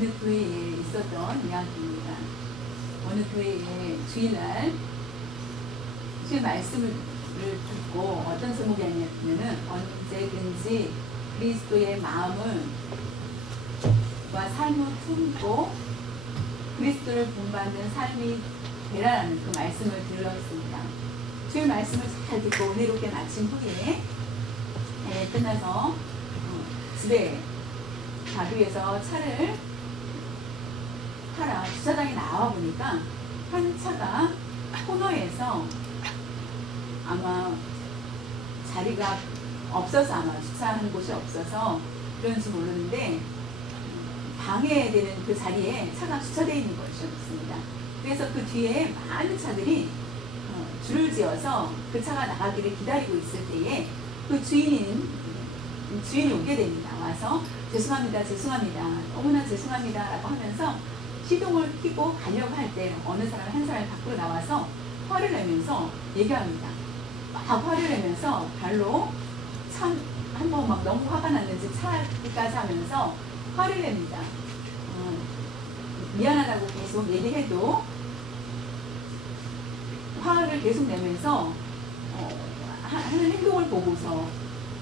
어느 교회에 있었던 이야기입니다. 어느 교회에 주일날 주의 말씀을 듣고 어떤 제목이었냐면은 언제든지 그리스도의 마음을 와 삶을 품고 그리스도를 본받는 삶이 되라는 그 말씀을 들었습니다. 주의 말씀을 잘 듣고 은혜롭게 마친 후에 끝나서 집에 가기 위해서 차를 타라 주차장에 나와 보니까 한 차가 코너에서 아마 자리가 없어서 아마 주차하는 곳이 없어서 그런지 모르는데 방해되는 그 자리에 차가 주차되어 있는 것이었습니다. 그래서 그 뒤에 많은 차들이 줄을 지어서 그 차가 나가기를 기다리고 있을 때에 그 주인이 오게 됩니다. 와서 죄송합니다, 너무나 죄송합니다 라고 하면서 시동을 켜고 가려고 할 때 어느 사람 한 사람이 밖으로 나와서 화를 내면서 얘기합니다. 막 화를 내면서 발로 참 한번 막 너무 화가 났는지 차까지 하면서 화를 냅니다. 미안하다고 계속 얘기해도 화를 계속 내면서 하는 행동을 보고서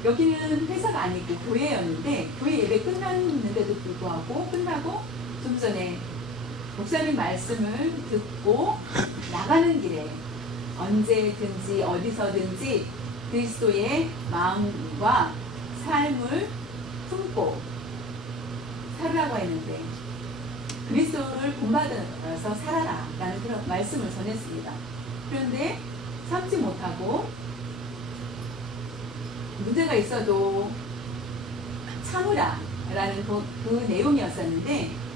여기는 회사가 아니고 교회였는데 교회 예배 끝났는데도 불구하고 끝나고 좀 전에 목사님 말씀을 듣고 나가는 길에 언제든지 어디서든지 그리스도의 마음과 삶을 품고 살으라고 했는데 그리스도를 본받아서 살아라 라는 그런 말씀을 전했습니다. 그런데 참지 못하고 문제가 있어도 참으라 라는 그 내용이었었는데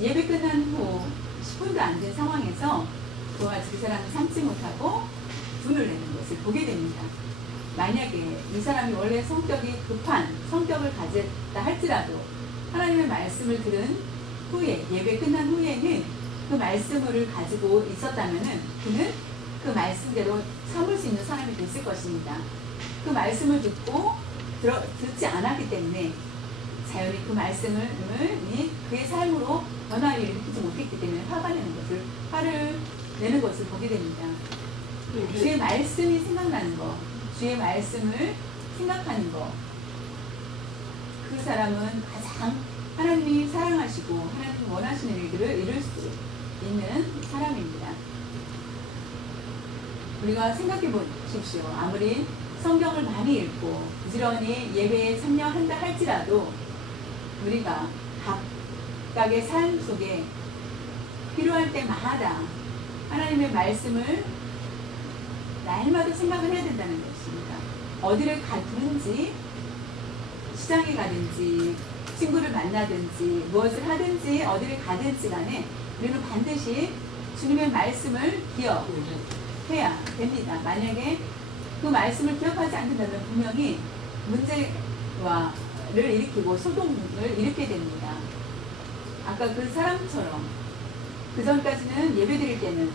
예배 끝난 후 10분도 안 된 상황에서 그 사람이 참지 못하고 분을 내는 것을 보게 됩니다. 만약에 이 사람이 원래 성격이 급한 성격을 가졌다 할지라도 하나님의 말씀을 들은 후에 예배 끝난 후에는 그 말씀을 가지고 있었다면은 그는 그 말씀대로 참을 수 있는 사람이 됐을 것입니다. 그 말씀을 듣고 듣지 않았기 때문에 자연히 그 말씀을 그의 삶으로 변화를 일으키지 못했기 때문에 화를 내는 것을 보게 됩니다. 주의 말씀이 생각나는 것, 주의 말씀을 생각하는 것, 그 사람은 가장 하나님이 사랑하시고 하나님이 원하시는 일들을 이룰 수 있는 사람입니다. 우리가 생각해 보십시오. 아무리 성경을 많이 읽고 부지런히 예배에 참여한다 할지라도 우리가 각각의 삶 속에 필요할 때마다 하나님의 말씀을 날마다 생각을 해야 된다는 것입니다. 어디를 가든지 시장에 가든지 친구를 만나든지 무엇을 하든지 어디를 가든지 간에 우리는 반드시 주님의 말씀을 기억해야 됩니다. 만약에 그 말씀을 기억하지 않는다면 분명히 문제를 일으키고 소동을 일으키게 됩니다. 아까 그 사람처럼 그 전까지는 예배 드릴 때는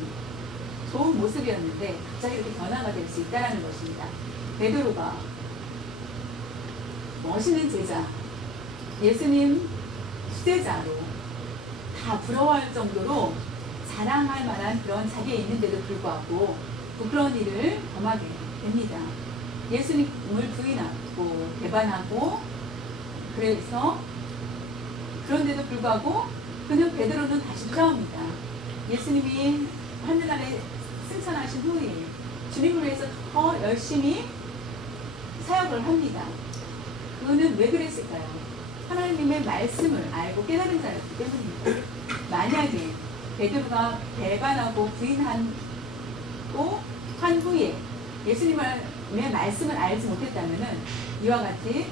좋은 모습이었는데 갑자기 이렇게 변화가 될 수 있다는 것입니다. 베드로가 멋있는 제자, 예수님 수제자로 다 부러워할 정도로 자랑할 만한 그런 자리에 있는데도 불구하고 그런 일을 범하게 됩니다. 예수님을 부인하고 배반하고 그래서 그런데도 불구하고 그는 베드로는 다시 돌아옵니다. 예수님이 하늘나라에 승천하신 후에 주님을 위해서 더 열심히 사역을 합니다. 그는 왜 그랬을까요? 하나님의 말씀을 알고 깨달은 자였기 때문입니다. 만약에 베드로가 배반하고 부인하고 한 후에 예수님의 말씀을 알지 못했다면 이와 같이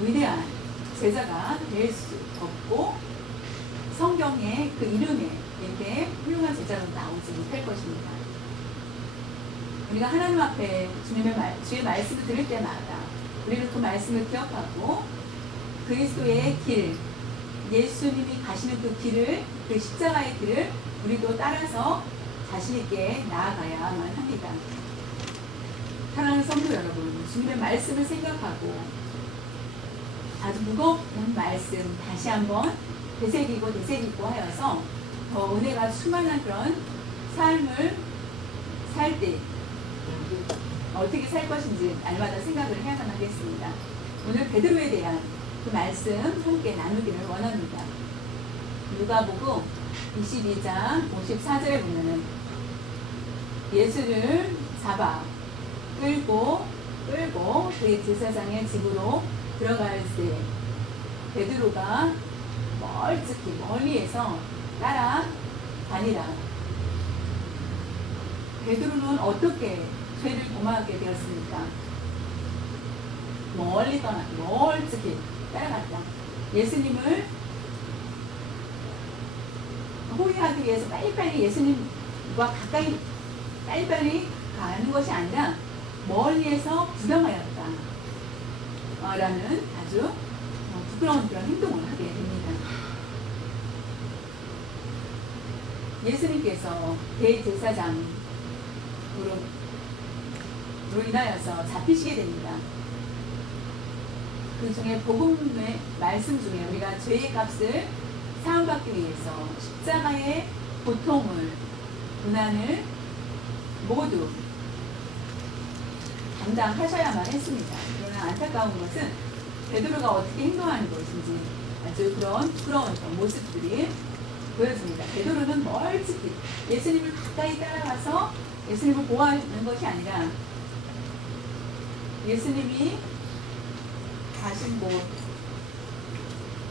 위대한 제자가 될 수 없고 성경의 그 이름에 이렇게 훌륭한 제자로 나오지 못할 것입니다. 우리가 하나님 앞에 주의 말씀을 들을 때마다 우리는 그 말씀을 기억하고 그리스도의 길, 예수님이 가시는 그 길을, 그 십자가의 길을 우리도 따라서 자신 있게 나아가야만 합니다. 사랑하는 성도 여러분, 주님의 말씀을 생각하고 아주 무거운 말씀 다시 한번 되새기고 하여서 더 은혜가 충만한 그런 삶을 살 때 어떻게 살 것인지 날마다 생각을 해야만 하겠습니다. 오늘 베드로에 대한 그 말씀 함께 나누기를 원합니다. 누가복음 22장 54절에 보면은 예수를 잡아 끌고 대제사장의 집으로 들어갈 때 베드로가 멀리에서 따라다니라. 베드로는 어떻게 죄를 범하게 되었습니까? 멀찍이 따라갔다. 예수님을 호위하기 위해서 빨리빨리 예수님과 가까이 빨리빨리 가는 것이 아니라 멀리에서 구경하였다 라는 아주 부끄러운 그런 행동을 하게 됩니다. 예수님께서 대제사장으로 인하여서 잡히시게 됩니다. 그 중에 복음의 말씀 중에 우리가 죄의 값을 사함받기 위해서 십자가의 고통을, 고난을 모두 감당하셔야만 했습니다. 그러나 안타까운 것은 베드로가 어떻게 행동하는 것인지 아주 그런 부끄러운 모습들이 보여집니다. 베드로는 멀찍이 예수님을 가까이 따라가서 예수님을 보호하는 것이 아니라 예수님이 가신 곳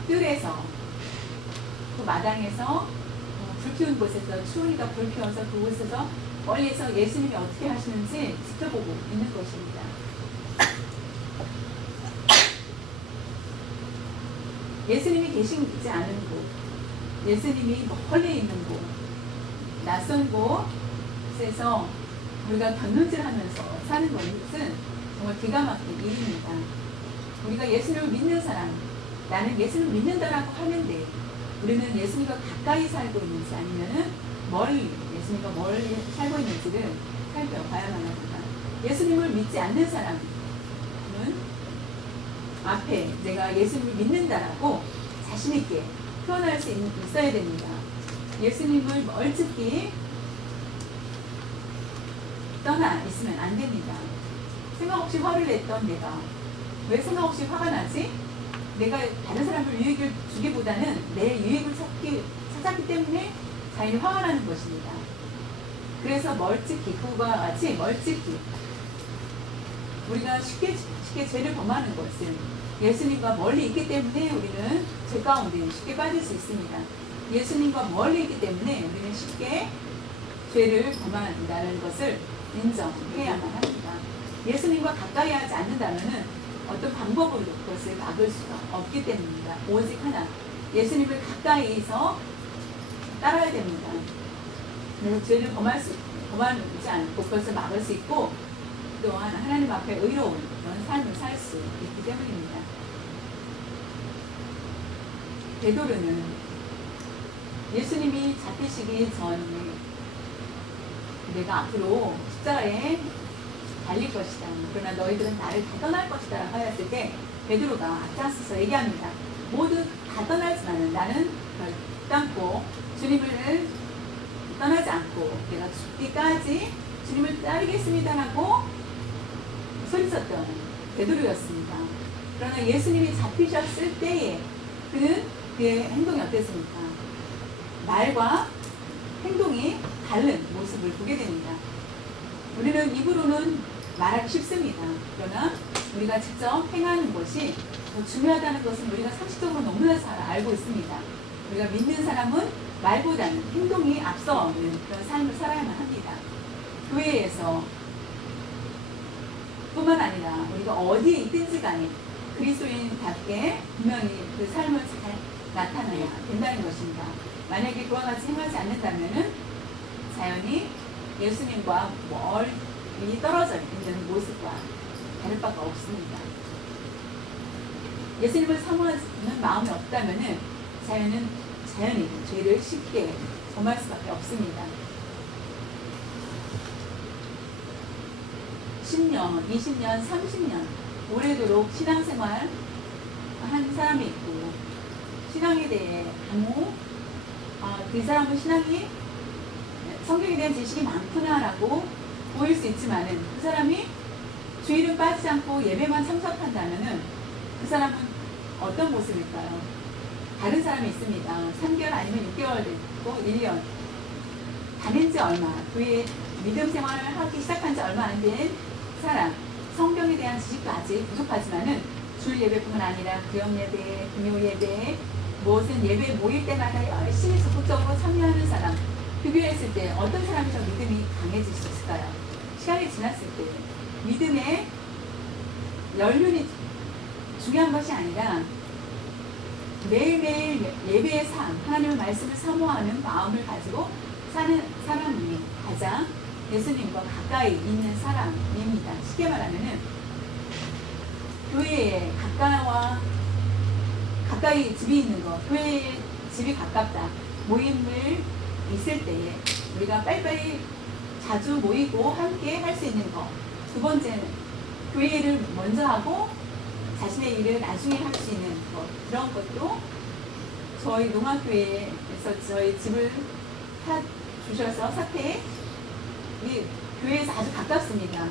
뜰에서 그 마당에서 불 피운 곳에서 추우니까 불 피워서 그곳에서 멀리에서 예수님이 어떻게 하시는지 지켜보고 있는 것입니다. 예수님이 계시지 않은 곳, 예수님이 멀리 있는 곳, 낯선 곳에서 우리가 견눈질하면서 사는 것은 정말 기가 막힌 일입니다. 우리가 예수님을 믿는 사람, 나는 예수님을 믿는다라고 하는데 우리는 예수님과 가까이 살고 있는지 아니면은 예수님과 멀리 살고 있는지를 살펴봐야만 합니다. 예수님을 믿지 않는 사람은 앞에 내가 예수님을 믿는다라고 자신있게 표현할 수 있어야 됩니다. 예수님을 멀찍이 떠나 있으면 안 됩니다. 생각 없이 화를 냈던 내가 왜 생각 없이 화가 나지? 내가 다른 사람을 유익을 주기보다는 내 유익을 찾았기 때문에 자연히 화가 나는 것입니다. 그래서 그와 같이 멀찍이 우리가 쉽게 죄를 범하는 것은 예수님과 멀리 있기 때문에 우리는 죄 가운데 쉽게 빠질 수 있습니다. 예수님과 멀리 있기 때문에 우리는 쉽게 죄를 범한다는 것을 인정해야만 합니다. 예수님과 가까이 하지 않는다면 어떤 방법으로 그것을 막을 수가 없기 때문입니다. 오직 하나, 예수님을 가까이서 따라야 됩니다. 그래서 죄를 범하지 않고 그것을 막을 수 있고 또한 하나님 앞에 의로운 그런 삶을 살 수 있기 때문입니다. 베드로는 예수님이 잡히시기 전에 내가 앞으로 십자가에 달릴 것이다. 그러나 너희들은 나를 다 떠날 것이다 하였을 때 베드로가 앞장서서 얘기합니다. 모두 다 떠나지만 나는 결단코 주님을 떠나지 않고 내가 죽기까지 주님을 따르겠습니다라고 소리쳤던 베드로였습니다. 그러나 예수님이 잡히셨을 때에 그의 행동이 어땠습니까? 말과 행동이 다른 모습을 보게 됩니다. 우리는 입으로는 말하기 쉽습니다. 그러나 우리가 직접 행하는 것이 더 중요하다는 것은 우리가 상식적으로 너무나 잘 알고 있습니다. 우리가 믿는 사람은 말보다는 행동이 앞서는 그런 삶을 살아야만 합니다. 교회에서 뿐만 아니라 우리가 어디에 있든지 간에 그리스도인답게 분명히 그 삶을 잘 나타내야 된다는 것입니다. 만약에 그와 같이 행하지 않는다면 자연히 예수님과 멀리 떨어져 있는 모습과 다를 바가 없습니다. 예수님을 사모하는 마음이 없다면 자연히 죄를 쉽게 범할 수밖에 없습니다. 10년, 20년, 30년 오래도록 신앙생활 한 사람이 있고 신앙에 대해 아무 그 사람은 신앙이 성경에 대한 지식이 많구나라고 보일 수 있지만은 그 사람이 주일은 빠지지 않고 예배만 참석한다면은 그 사람은 어떤 모습일까요? 다른 사람이 있습니다. 3개월 아니면 6개월 됐고 1년 다닌 지 얼마, 교회 믿음 생활을 하기 시작한 지 얼마 안 된 사람, 성경에 대한 지식도 아직 부족하지만은 주일 예배뿐만 아니라 구역 예배, 금요 예배, 무엇은 예배 모일 때마다 열심히 적극적으로 참여하는 사람, 비교했을 때 어떤 사람이 더 믿음이 강해질 수 있을까요? 시간이 지났을 때 믿음의 연륜이 중요한 것이 아니라 매일매일 예배의 삶, 하나님의 말씀을 사모하는 마음을 가지고 사는 사람이 가장 예수님과 가까이 있는 사람입니다. 쉽게 말하면은 교회에 가까이 집이 있는 것, 교회에 집이 가깝다, 모임을 있을 때에 우리가 빨리빨리 자주 모이고 함께 할 수 있는 것. 두 번째는 교회를 먼저 하고 자신의 일을 나중에 할 수 있는 것. 그런 것도 저희 농학교회에서 저희 집을 주셔서 사태에 교회에서 아주 가깝습니다.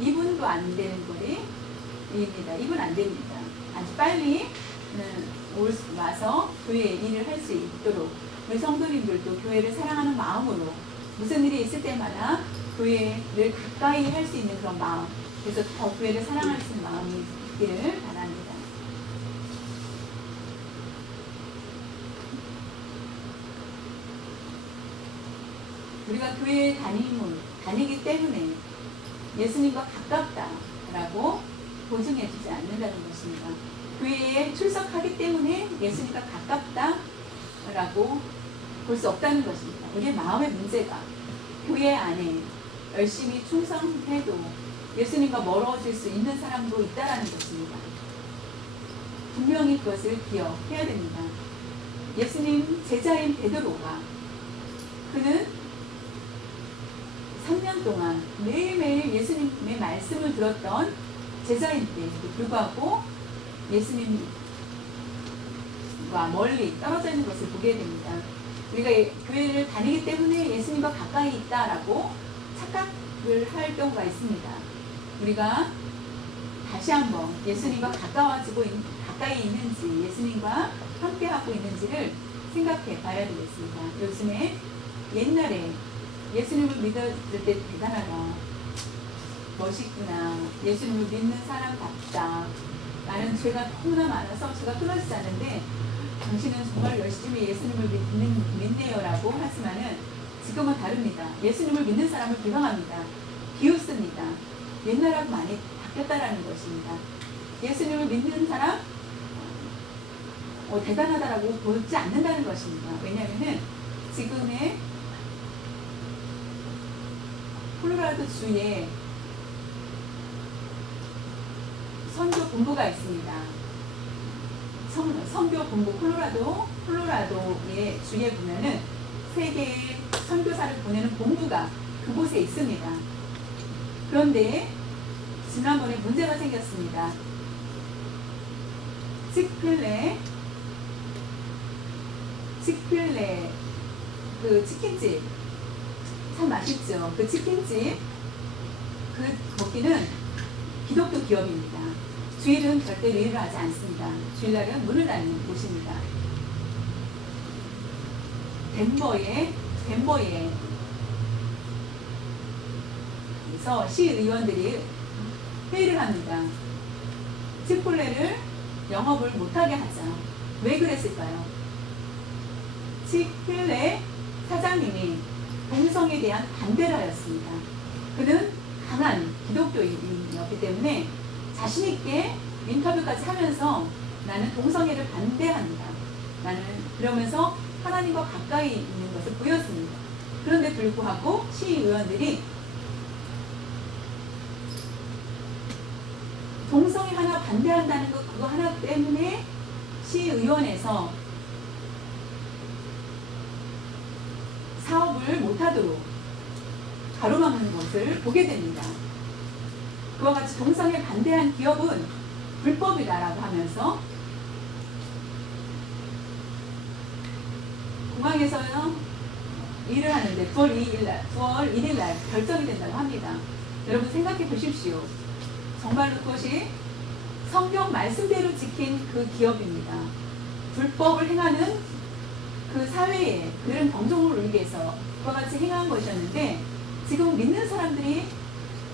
2분도 안 되는 거리입니다. 2분 안 됩니다. 아주 빨리 와서 교회에 일을 할 수 있도록 우리 성도님들도 교회를 사랑하는 마음으로 무슨 일이 있을 때마다 교회를 가까이 할 수 있는 그런 마음, 그래서 더 교회를 사랑할 수 있는 마음이 있기를 바랍니다. 우리가 교회에 다니기 때문에 예수님과 가깝다라고 보증해주지 않는다는 것입니다. 교회에 출석하기 때문에 예수님과 가깝다라고 볼 수 없다는 것입니다. 우리의 마음의 문제가 교회 안에 열심히 충성해도 예수님과 멀어질 수 있는 사람도 있다는 것입니다. 분명히 그것을 기억해야 됩니다. 예수님 제자인 베드로가 그는 3년 동안 매일매일 예수님의 말씀을 들었던 제자인데도 불구하고 예수님과 멀리 떨어져 있는 것을 보게 됩니다. 우리가 교회를 다니기 때문에 예수님과 가까이 있다라고 착각을 할 경우가 있습니다. 우리가 다시 한번 예수님과 가까이 있는지, 예수님과 함께하고 있는지를 생각해 봐야 되겠습니다. 요즘에 옛날에 예수님을 믿었을 때 대단하다, 멋있구나, 예수님을 믿는 사람답다, 나는 죄가 너무나 많아서 죄가 끊어지지 않는데 당신은 정말 열심히 예수님을 믿네요 라고 하지만은 지금은 다릅니다. 예수님을 믿는 사람을 비방합니다. 비웃습니다. 옛날하고 많이 바뀌었다라는 것입니다. 예수님을 믿는 사람 대단하다라고 보지 않는다는 것입니다. 왜냐하면 지금의 콜로라도 주에 선교 본부가 있습니다. 선교 본부 콜로라도의 주에 보면은 세계의 선교사를 보내는 본부가 그곳에 있습니다. 그런데 지난번에 문제가 생겼습니다. 치필레 그 치킨집 참 맛있죠. 그 치킨집 거기는 기독교 기업입니다. 주일은 절대 일을 하지 않습니다. 주일날은 문을 닫는 곳입니다. 덴버에 그래서 시의원들이 회의를 합니다. 치폴레를 영업을 못하게 하자. 왜 그랬을까요? 치폴레 사장님이 동성에 대한 반대를 하였습니다. 그는 강한 기독교인이었기 때문에 자신있게 인터뷰까지 하면서 나는 동성애를 반대합니다. 나는 그러면서 하나님과 가까이 있는 것을 보였습니다. 그런데 불구하고 시의원들이 동성애 하나 반대한다는 것 그거 하나 때문에 시의원에서 사업을 못하도록 가로막는 것을 보게 됩니다. 그와 같이 동성애 반대한 기업은 불법이다라고 하면서 공항에서요 일을 하는데 9월 1일 날 결정이 된다고 합니다. 여러분 생각해 보십시오. 정말로 그것이 성경 말씀대로 지킨 그 기업입니다. 불법을 행하는 그 사회에 그런 경종을 울리기 위해서 그와 같이 행한 것이었는데, 지금 믿는 사람들이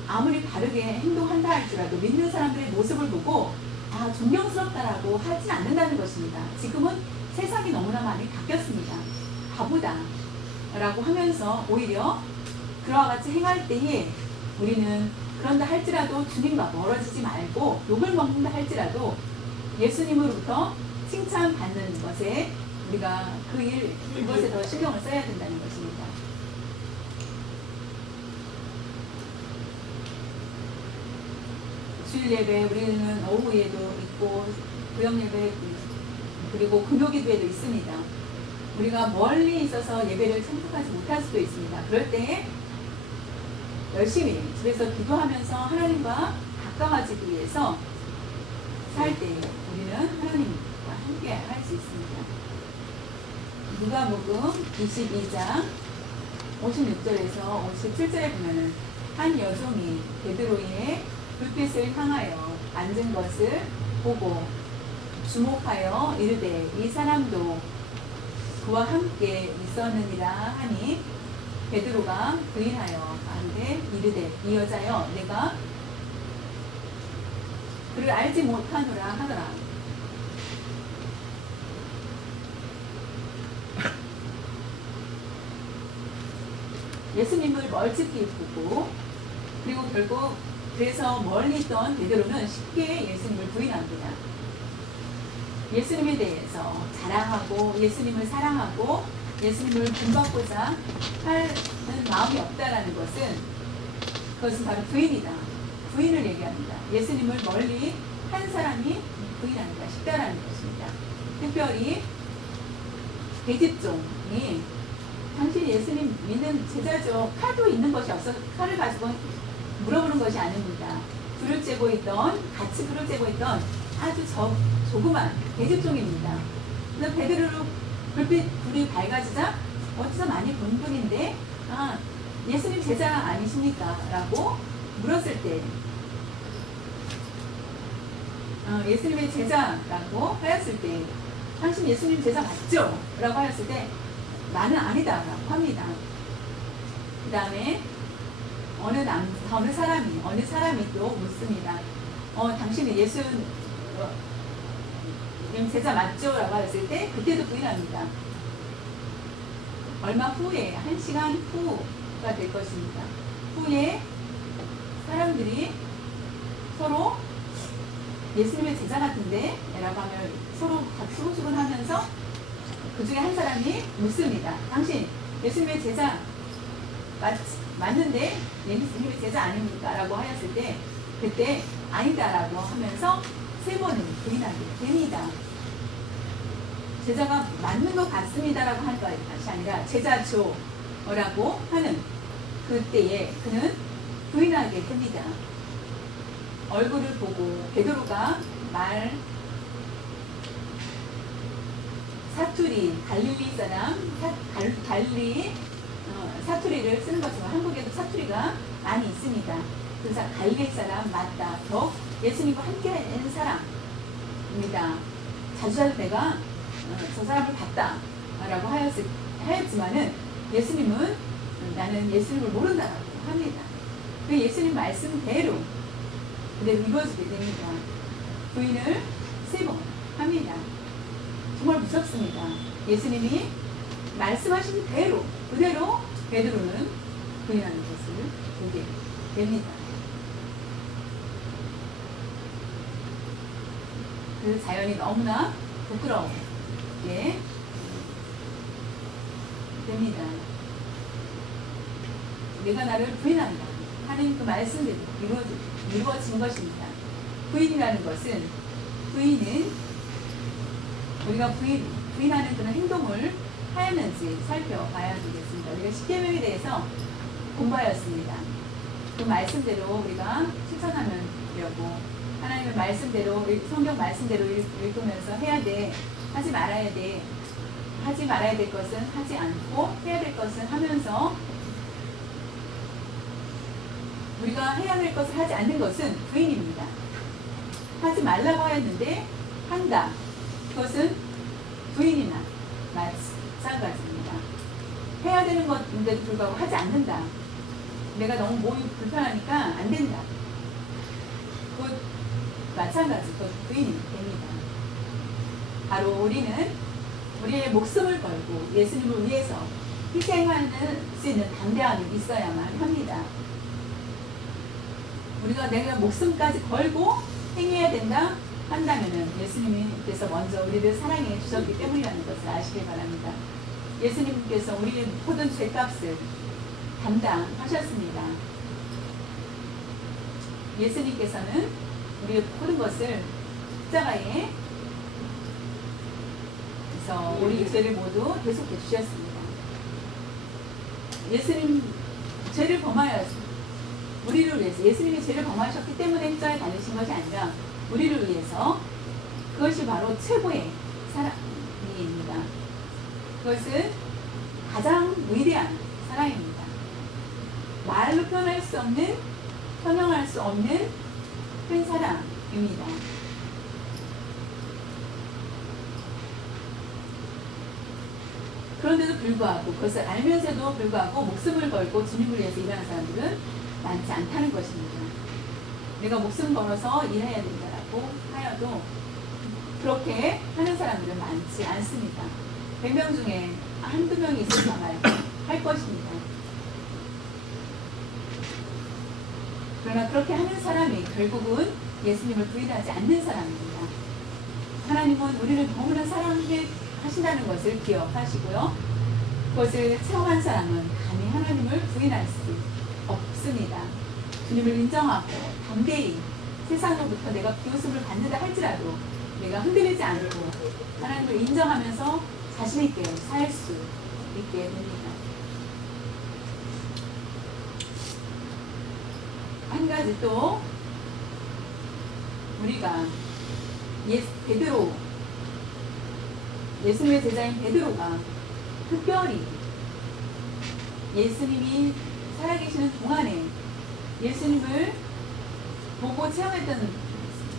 아무리 바르게 행동한다 할지라도 믿는 사람들의 모습을 보고 아 존경스럽다라고 하진 않는다는 것입니다. 지금은 세상이 너무나 많이 바뀌었습니다. 바보다 라고 하면서 오히려 그와 같이 행할 때에 우리는 그런다 할지라도 주님과 멀어지지 말고 욕을 먹는다 할지라도 예수님으로부터 칭찬받는 것에 우리가 그것에 더 신경을 써야 된다는 것입니다. 주일 예배 우리는 오후에도 있고 구역 예배 그리고 금요기도에도 있습니다. 우리가 멀리 있어서 예배를 참석하지 못할 수도 있습니다. 그럴 때 열심히 집에서 기도하면서 하나님과 가까워지기 위해서 살 때 우리는 하나님과 함께 할 수 있습니다. 누가복음 22장 56절에서 57절에 보면은 한 여종이 베드로의 불빛을 향하여 앉은 것을 보고 주목하여 이르되 이 사람도 그와 함께 있었느니라 하니 베드로가 부인하여 말하되 이르되 이 여자여 내가 그를 알지 못하노라 하더라. 예수님을 멀찍이 보고 그리고 결국 그래서 멀리 있던 베드로는 쉽게 예수님을 부인합니다. 예수님에 대해서 자랑하고 예수님을 사랑하고 예수님을 본받고자 하는 마음이 없다라는 그것은 바로 부인이다. 부인을 얘기합니다. 예수님을 멀리 한 사람이 부인하기가 쉽다라는 것입니다. 특별히 계집종이 당신 예수님 믿는 제자죠. 칼도 있는 것이 없어 칼을 가지고 물어보는 것이 아닙니다. 불을 쬐고 있던 같이 불을 쬐고 있던 아주 조그만 계집종입니다. 그래서 베드로로 불이 밝아지자 어디서 많이 본 분인데 아 예수님 제자 아니십니까? 라고 물었을 때 예수님의 제자라고 하였을 때 당신 예수님 제자 맞죠? 라고 하였을 때 나는 아니다 라고 합니다. 그 다음에 어느 사람이 또 묻습니다. 당신은 예수님 제자 맞죠? 라고 하였을 때 그때도 부인합니다. 얼마 후에 1시간 후가 될 것입니다. 후에 사람들이 서로 예수님의 제자 같은데 라고 하면 서로 수근수근 하면서 그 중에 한 사람이 묻습니다. 당신 예수님의 제자 맞는데 예수님의 제자 아닙니까? 라고 하였을 때 그때 아니다라고 하면서 세 번은 부인하게 됩니다. 제자가 맞는 것 같습니다라고 할 것이 아니라 제자죠 라고 하는 그때에 그는 부인하게 됩니다. 얼굴을 보고 베드로가 사투리 갈릴리 사람 갈리 사투리를 쓰는 것처럼 한국에도 사투리가 많이 있습니다. 그래서 갈릴리 사람 맞다. 더 예수님과 함께 있는 사람입니다. 자주 내가 저 사람을 봤다 라고 하였지만은 예수님은 나는 예수님을 모른다라고 합니다. 그 예수님 말씀대로 그대로 이루어지게 됩니다. 부인을 3번 합니다. 정말 무섭습니다. 예수님이 말씀하신 대로 그대로 베드로는 부인하는 것을 보게 됩니다. 그 자연이 너무나 부끄러우게 됩니다. 내가 나를 부인한다 하는 그 말씀대로 이루어진 것입니다. 부인이라는 것은 우리가 부인하는 그런 행동을 하였는지 살펴봐야 되겠습니다. 우리가 십계명에 대해서 공부하였습니다. 그 말씀대로 우리가 실천하려고 하나님의 말씀대로 성경 말씀대로 읽으면서 해야 돼 하지 말아야 돼 하지 말아야 될 것은 하지 않고 해야 될 것은 하면서 우리가 해야 될 것을 하지 않는 것은 부인입니다. 하지 말라고 하였는데 한다. 그것은 부인이나 마찬가지입니다. 해야 되는 것인데도 불구하고 하지 않는다. 내가 너무 몸이 불편하니까 안 된다. 그것 마찬가지, 그것 부인이 됩니다. 바로 우리는 우리의 목숨을 걸고 예수님을 위해서 희생할 수 있는 담대함이 있어야만 합니다. 우리가 내가 목숨까지 걸고 행해야 된다 한다면은 예수님께서 먼저 우리를 사랑해 주셨기 때문이라는 것을 아시길 바랍니다. 예수님께서 우리의 모든 죄값을 담당하셨습니다. 예수님께서는 우리의 모든 것을 십자가에 그래서 우리 죄를 모두 대속해 주셨습니다. 예수님 죄를 범하였습니다. 우리를 위해서 예수님이 죄를 범하셨기 때문에 십자가에 달리신 것이 아니라 우리를 위해서 그것이 바로 최고의 사랑입니다. 그것은 가장 위대한 사랑입니다. 말로 표현할 수 없는 설명할 수 없는 큰 사랑입니다. 그런데도 불구하고 그것을 알면서도 불구하고 목숨을 걸고 주님을 위해서 일하는 사람들은 많지 않다는 것입니다. 내가 목숨 걸어서 일해야 된다라고 하여도 그렇게 하는 사람들은 많지 않습니다. 100명 중에 한두 명이 있을까 할 것입니다. 그러나 그렇게 하는 사람이 결국은 예수님을 부인하지 않는 사람입니다. 하나님은 우리를 너무나 사랑하신다는 것을 기억하시고요. 그것을 체험한 사람은 감히 하나님을 부인할 수 없습니다. 주님을 인정하고 담대히 세상으로부터 내가 비웃음을 받는다 할지라도 내가 흔들리지 않고 하나님을 인정하면서 자신 있게 살 수 있게 됩니다. 한 가지 또 우리가 베드로 예수님의 제자인 베드로가 특별히 예수님이 살아계시는 동안에 예수님을 보고 체험했던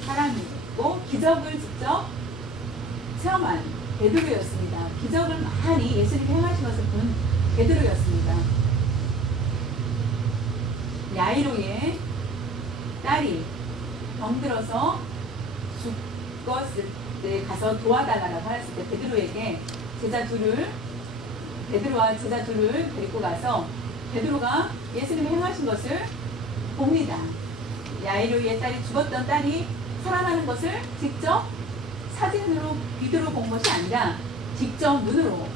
사람이고 기적을 직접 체험한 베드로였습니다. 기적을 많이 예수님이 행하신 것을 본 베드로였습니다. 야이로의 딸이 병들어서 죽었을 때 가서 도와달라고 하였을 때 베드로와 제자 둘을 데리고 가서 베드로가 예수님이 행하신 것을 봅니다. 야이로의 딸이 죽었던 딸이 살아나는 것을 직접 사진으로 비디오로 본 것이 아니라 직접 눈으로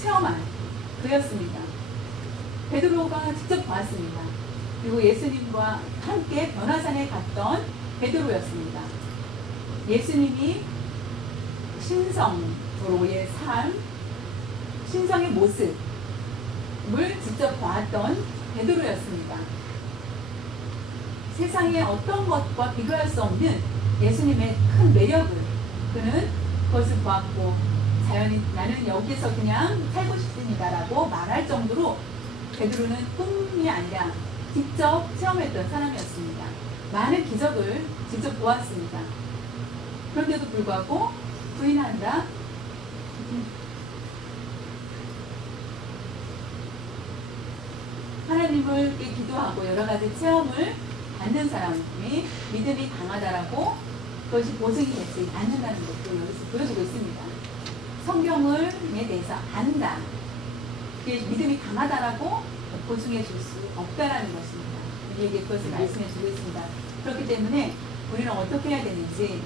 체험한 그였습니다. 베드로가 직접 보았습니다. 그리고 예수님과 함께 변화산에 갔던 베드로였습니다. 예수님이 신성으로의 삶, 신성의 모습을 직접 보았던 베드로였습니다. 세상의 어떤 것과 비교할 수 없는 예수님의 큰 매력을 그는 그것을 보았고 자연히 나는 여기서 그냥 살고 싶습니다라고 말할 정도로 베드로는 꿈이 아니라 직접 체험했던 사람이었습니다. 많은 기적을 직접 보았습니다. 그런데도 불구하고 부인한다. 하나님을 기도하고 여러 가지 체험을 받는 사람이 믿음이 강하다라고 그것이 보증이 되지 않는다는 것도 여기서 보여주고 있습니다. 성경에 대해서 안다. 그게 믿음이 강하다라고 보증해 줄 수 없다라는 것입니다. 우리에게 그것을 말씀해 주고 있습니다. 그렇기 때문에 우리는 어떻게 해야 되는지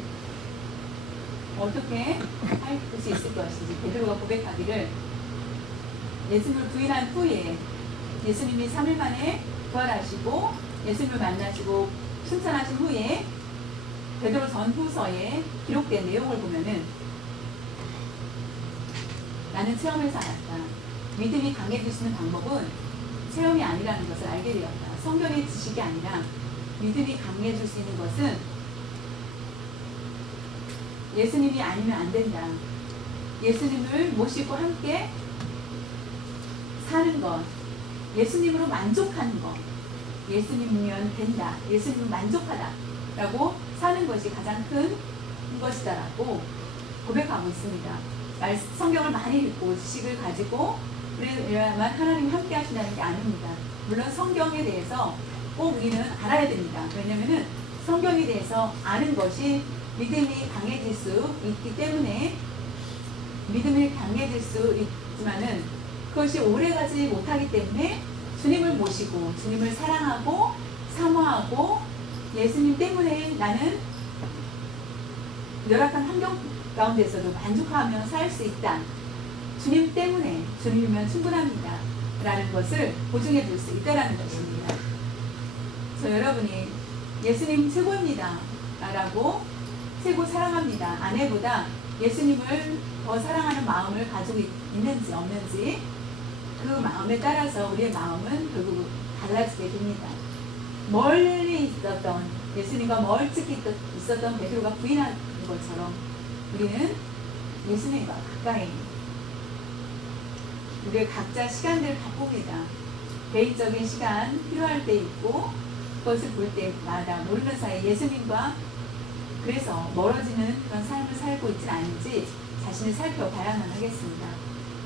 어떻게 할 수 있을 것인지 베드로가 고백하기를 예수님을 부인한 후에 예수님이 3일 만에 부활하시고 예수님을 만나시고 칭찬하신 후에 베드로 전후서에 기록된 내용을 보면은 나는 체험에서 알았다. 믿음이 강해질 수 있는 방법은 체험이 아니라는 것을 알게 되었다. 성경의 지식이 아니라 믿음이 강해질 수 있는 것은 예수님이 아니면 안 된다. 예수님을 모시고 함께 사는 것, 예수님으로 만족하는 것, 예수님이면 된다, 예수님은 만족하다 라고 사는 것이 가장 큰 것이다라고 고백하고 있습니다. 성경을 많이 읽고 지식을 가지고 그래야만 하나님이 함께 하신다는 게 아닙니다. 물론 성경에 대해서 꼭 우리는 알아야 됩니다. 왜냐하면 성경에 대해서 아는 것이 믿음이 강해질 수 있기 때문에, 믿음이 강해질 수 있지만은 그것이 오래가지 못하기 때문에 주님을 모시고 주님을 사랑하고 사모하고 예수님 때문에 나는 열악한 환경 가운데서도 만족하며 살 수 있다. 주님 때문에, 주님이면 충분합니다 라는 것을 보증해 줄 수 있다는 것입니다. 여러분이 예수님 최고입니다 라고, 최고 사랑합니다, 아내보다 예수님을 더 사랑하는 마음을 가지고 있는지 없는지, 그 마음에 따라서 우리의 마음은 결국 달라지게 됩니다. 멀리 있었던, 예수님과 멀찍이 있었던 베드로가 부인한 것처럼 우리는 예수님과 가까이, 우리의 각자 시간들을 바꿉니다. 개인적인 시간 필요할 때 있고, 그것을 볼 때마다 모르는 사이 예수님과 그래서 멀어지는 그런 삶을 살고 있지는 않은지 자신을 살펴봐야만 하겠습니다.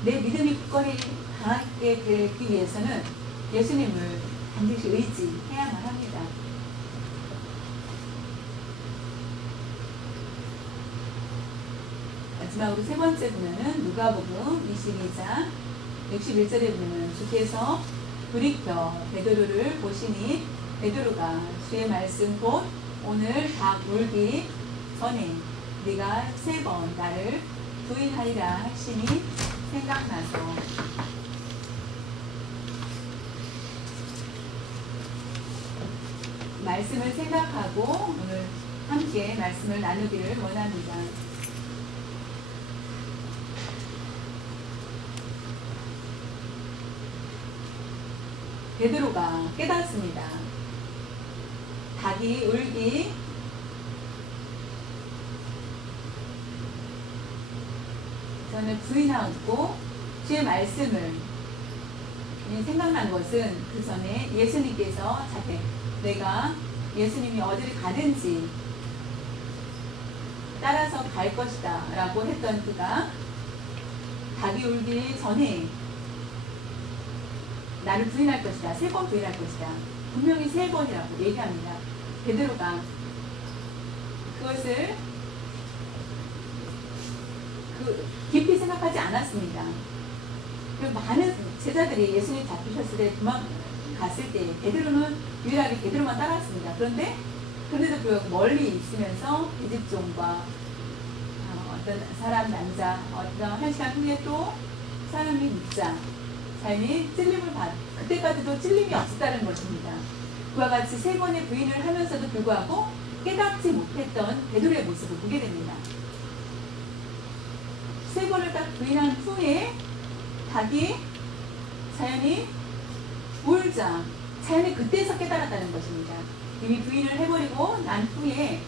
내 믿음이 굳건히 강하게 되기 위해서는 예수님을 반드시 의지해야만 합니다. 마지막으로 세 번째 보면은 누가복음 22장 61절에 보면 주께서 돌이켜 베드로를 보시니 베드로가 주의 말씀 곧 오늘 닭 울기 전에 네가 3번 나를 부인하리라 하시니 생각나서 말씀을 생각하고 오늘 함께 말씀을 나누기를 원합니다. 베드로가 깨닫습니다. 닭이 울기 전에 부인하고 주의 말씀을 생각난 것은 그 전에 예수님께서 자택, 내가 예수님이 어디를 가든지 따라서 갈 것이다 라고 했던 그가 닭이 울기 전에 나를 부인할 것이다, 3번 부인할 것이다, 분명히 3번이라고 얘기합니다. 베드로가 그것을 깊이 생각하지 않았습니다. 그리고 많은 제자들이 예수님 잡히셨을 때 도망갔을 때 베드로는 유일하게 베드로만 따라왔습니다. 그런데도 불구하고 멀리 있으면서 이집종과 어떤 사람 남자 어떤 1시간 후에 또 사람이 묻자 삶이 찔림을 그때까지도 찔림이 없었다는 것입니다. 그와 같이 3번의 부인을 하면서도 불구하고 깨닫지 못했던 베드로의 모습을 보게 됩니다. 3번을 딱 부인한 후에 닭이 자연히 울자 자연히 그때서 깨달았다는 것입니다. 이미 부인을 해버리고 난 후에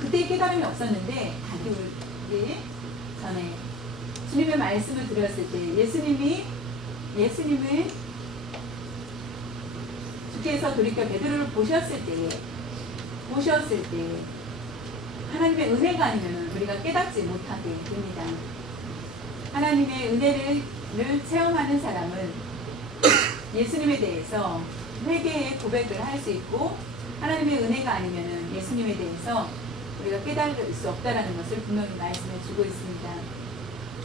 그때 깨달음이 없었는데 닭이 울기 전에 주님의 말씀을 드렸을 때 예수님을 주께서 돌이켜 베드로를 보셨을 때 하나님의 은혜가 아니면 우리가 깨닫지 못하게 됩니다. 하나님의 은혜를 체험하는 사람은 예수님에 대해서 회개의 고백을 할 수 있고, 하나님의 은혜가 아니면 예수님에 대해서 우리가 깨달을 수 없다는 것을 분명히 말씀해 주고 있습니다.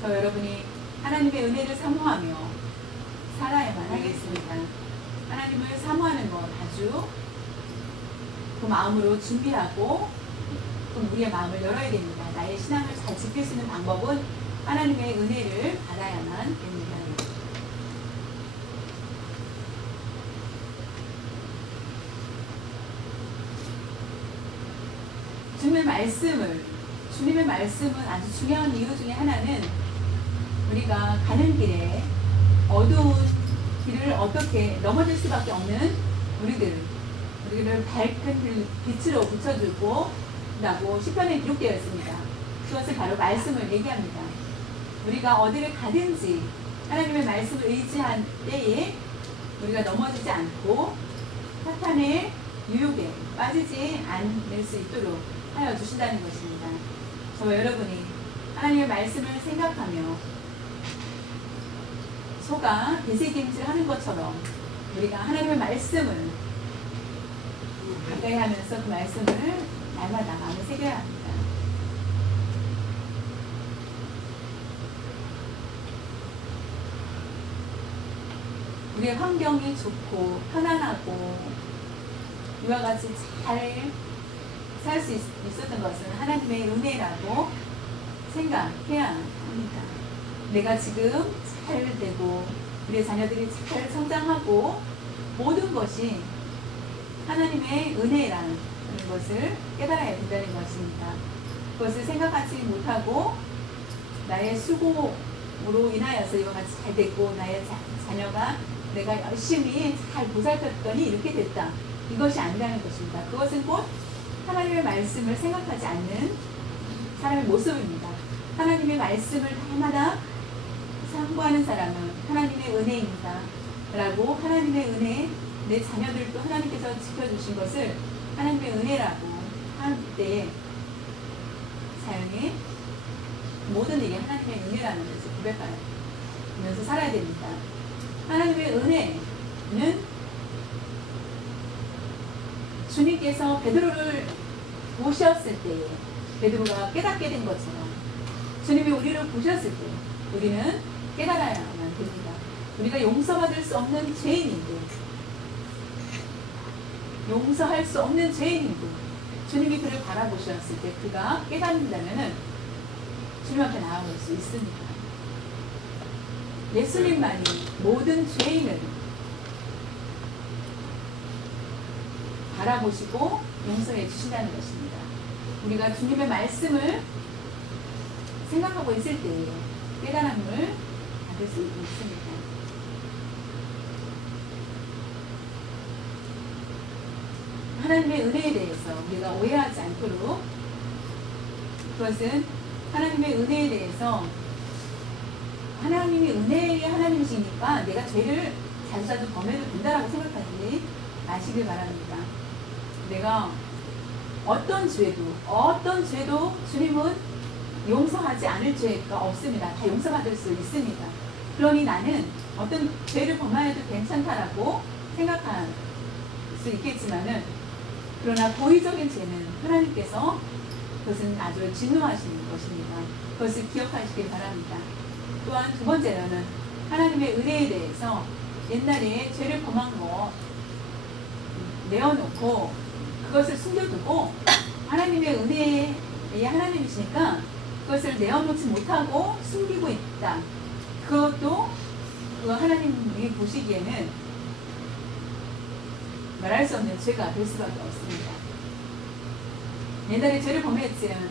여러분이 하나님의 은혜를 사모하며 살아야만 하겠습니다. 하나님을 사모하는 것 아주 그 마음으로 준비하고 우리의 마음을 열어야 됩니다. 나의 신앙을 잘 지킬 수 있는 방법은 하나님의 은혜를 받아야만 됩니다. 주님의 말씀은 아주 중요한 이유 중에 하나는 우리가 가는 길에 어두운 길을 어떻게 넘어질 수밖에 없는 우리를 밝은 빛으로 비춰주고 라고 시편에 기록되어 있습니다. 그것을 바로 말씀을 얘기합니다. 우리가 어디를 가든지 하나님의 말씀을 의지한 때에 우리가 넘어지지 않고 사탄의 유혹에 빠지지 않을 수 있도록 하여 주신다는 것입니다. 저와 여러분이 하나님의 말씀을 생각하며 소가 되새김질을 하는 것처럼 우리가 하나님의 말씀을 가까이 하면서 그 말씀을 날마다 마음에 새겨야 합니다. 우리의 환경이 좋고 편안하고 이와 같이 잘 살 수 있었던 것은 하나님의 은혜라고 생각해야 합니다. 내가 지금 잘 되고 우리의 자녀들이 잘 성장하고 모든 것이 하나님의 은혜라는 것을 깨달아야 된다는 것입니다. 그것을 생각하지 못하고 나의 수고로 인하여서 이와 같이 잘 됐고 나의 자녀가 내가 열심히 잘 보살폈더니 이렇게 됐다. 이것이 아니라는 것입니다. 그것은 곧 하나님의 말씀을 생각하지 않는 사람의 모습입니다. 하나님의 말씀을 날마다 상고하는 사람은 하나님의 은혜입니다. 라고 하나님의 은혜, 내 자녀들도 하나님께서 지켜주신 것을 하나님의 은혜라고 할 때 삶의 모든 일이 하나님의 은혜라는 것을 고백하면서 살아야 됩니다. 하나님의 은혜는 주님께서 베드로를 보셨을 때에 베드로가 깨닫게 된 것처럼 주님이 우리를 보셨을 때 우리는 깨달아야만 됩니다. 우리가 용서받을 수 없는 죄인인데 용서할 수 없는 죄인인데 주님이 그를 바라보셨을 때 그가 깨닫는다면 주님 앞에 나아올 수 있습니다. 예수님만이 모든 죄인을 바라보시고 용서해 주신다는 것입니다. 우리가 주님의 말씀을 생각하고 있을 때에 깨달음을 받을 수 있습니다. 하나님의 은혜에 대해서 우리가 오해하지 않도록 그것은 하나님의 은혜에 대해서 하나님이 은혜의 하나님이시니까 내가 죄를 자주 범해도 된다라고 생각하지 마시길 바랍니다. 내가 어떤 죄도 주님은 용서하지 않을 죄가 없습니다. 다 용서받을 수 있습니다. 그러니 나는 어떤 죄를 범하여도 괜찮다라고 생각할 수 있겠지만은 그러나 고의적인 죄는 하나님께서 그것은 아주 진노하시는 것입니다. 그것을 기억하시길 바랍니다. 또한 두 번째로는 하나님의 은혜에 대해서 옛날에 죄를 범한 거 내어놓고 그것을 숨겨두고 하나님의 은혜의 하나님이시니까 그것을 내어놓지 못하고 숨기고 있다. 그것도 그 하나님이 보시기에는 말할 수 없는 죄가 될 수밖에 없습니다. 옛날에 죄를 범했지만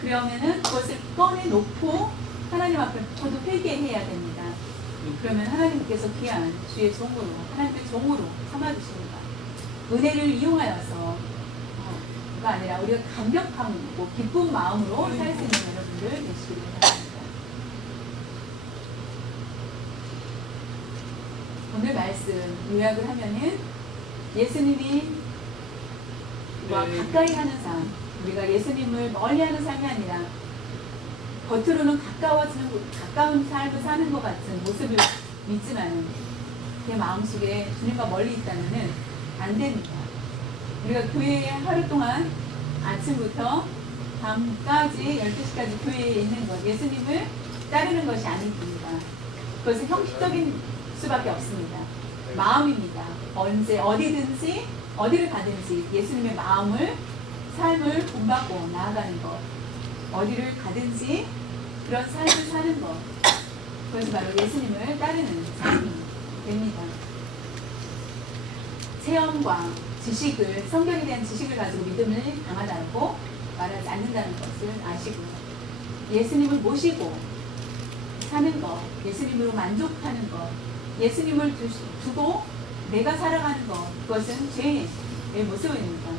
그러면은 그것을 꺼내놓고 하나님 앞에 모두 회개해야 됩니다. 그러면 하나님께서 귀한 주의 종으로 하나님의 종으로 삼아주십니다. 은혜를 이용하여서 가 아니라 우리가 감격하고 기쁜 마음으로 살 수 있는 여러분들 되시기를 바랍니다. 오늘 말씀 요약을 하면은 예수님이 가까이 하는 삶, 우리가 예수님을 멀리하는 삶이 아니라 겉으로는 가까운 삶을 사는 것 같은 모습을 믿지만 내 마음속에 주님과 멀리 있다면 안 됩니다. 우리가 교회에 하루 동안 아침부터 밤까지 12시까지 교회에 있는 것, 예수님을 따르는 것이 아닙니다. 그것은 형식적인 수밖에 없습니다. 마음입니다. 언제 어디든지 어디를 가든지 예수님의 마음을 삶을 본받고 나아가는 것, 어디를 가든지 그런 삶을 사는 것, 그것이 바로 예수님을 따르는 삶이 됩니다. 체험과 지식을, 성경에 대한 지식을 가지고 믿음을 강하다고 말하지 않는다는 것을 아시고 예수님을 모시고 사는 것, 예수님으로 만족하는 것, 예수님을 두고 내가 살아가는 것, 그것은 죄의 모습입니다.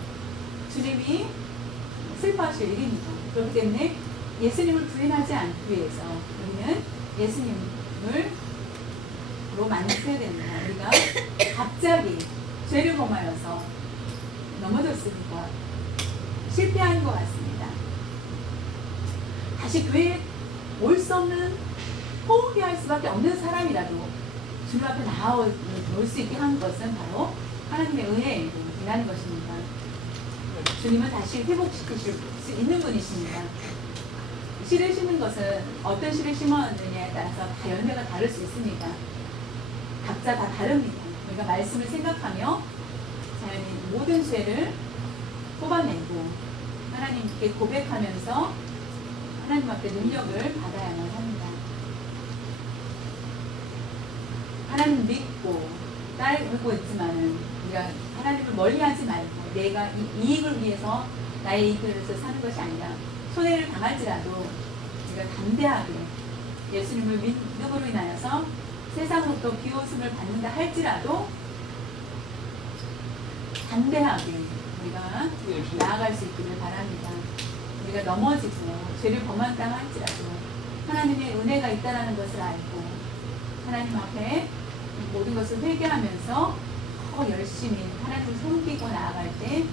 주님이 슬퍼하실 일입니다. 그렇기 때문에 예수님을 부인하지 않기 위해서 우리는 예수님으로 만나야 됩니다. 우리가 갑자기 죄를 범하여서 넘어졌으니까 실패한 것 같습니다. 다시 교회에 올 수 없는, 포기할 수밖에 없는 사람이라도 주님 앞에 나올 수 있게 한 것은 바로 하나님의 은혜라는 것입니다. 주님은 다시 회복시키실 수 있는 분이십니다. 씨를 심는 것은 어떤 씨를 심었느냐에 따라서 다 열매가 다를 수 있습니다. 각자 다 다릅니다. 우리가 말씀을 생각하며 자연히 모든 죄를 뽑아내고 하나님께 고백하면서 하나님 앞에 능력을 받아야만 합니다. 하나님 믿고 따르고 있지만은 우리가 하나님을 멀리하지 말고 내가 이익을 위해서 나의 이익을 위해서 사는 것이 아니라 손해를 당할지라도 우리가 담대하게 예수님을 믿음으로 인하여서 세상으로부터 비웃음을 받는다 할지라도 담대하게 우리가 나아갈 수 있기를 바랍니다. 우리가 넘어지고 죄를 범한다 할지라도 하나님의 은혜가 있다는 것을 알고 하나님 앞에 모든 것을 회개하면서 더 열심히 하나님을 섬기고 나아갈 때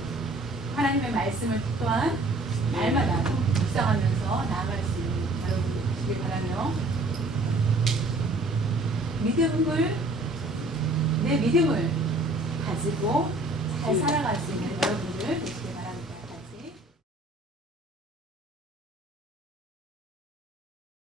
하나님의 말씀을 또한 날마다 묵상하면서 나아갈 수 있는 여러분들 되시길 바라며 내 믿음을 가지고 잘 살아갈 수 있는 여러분들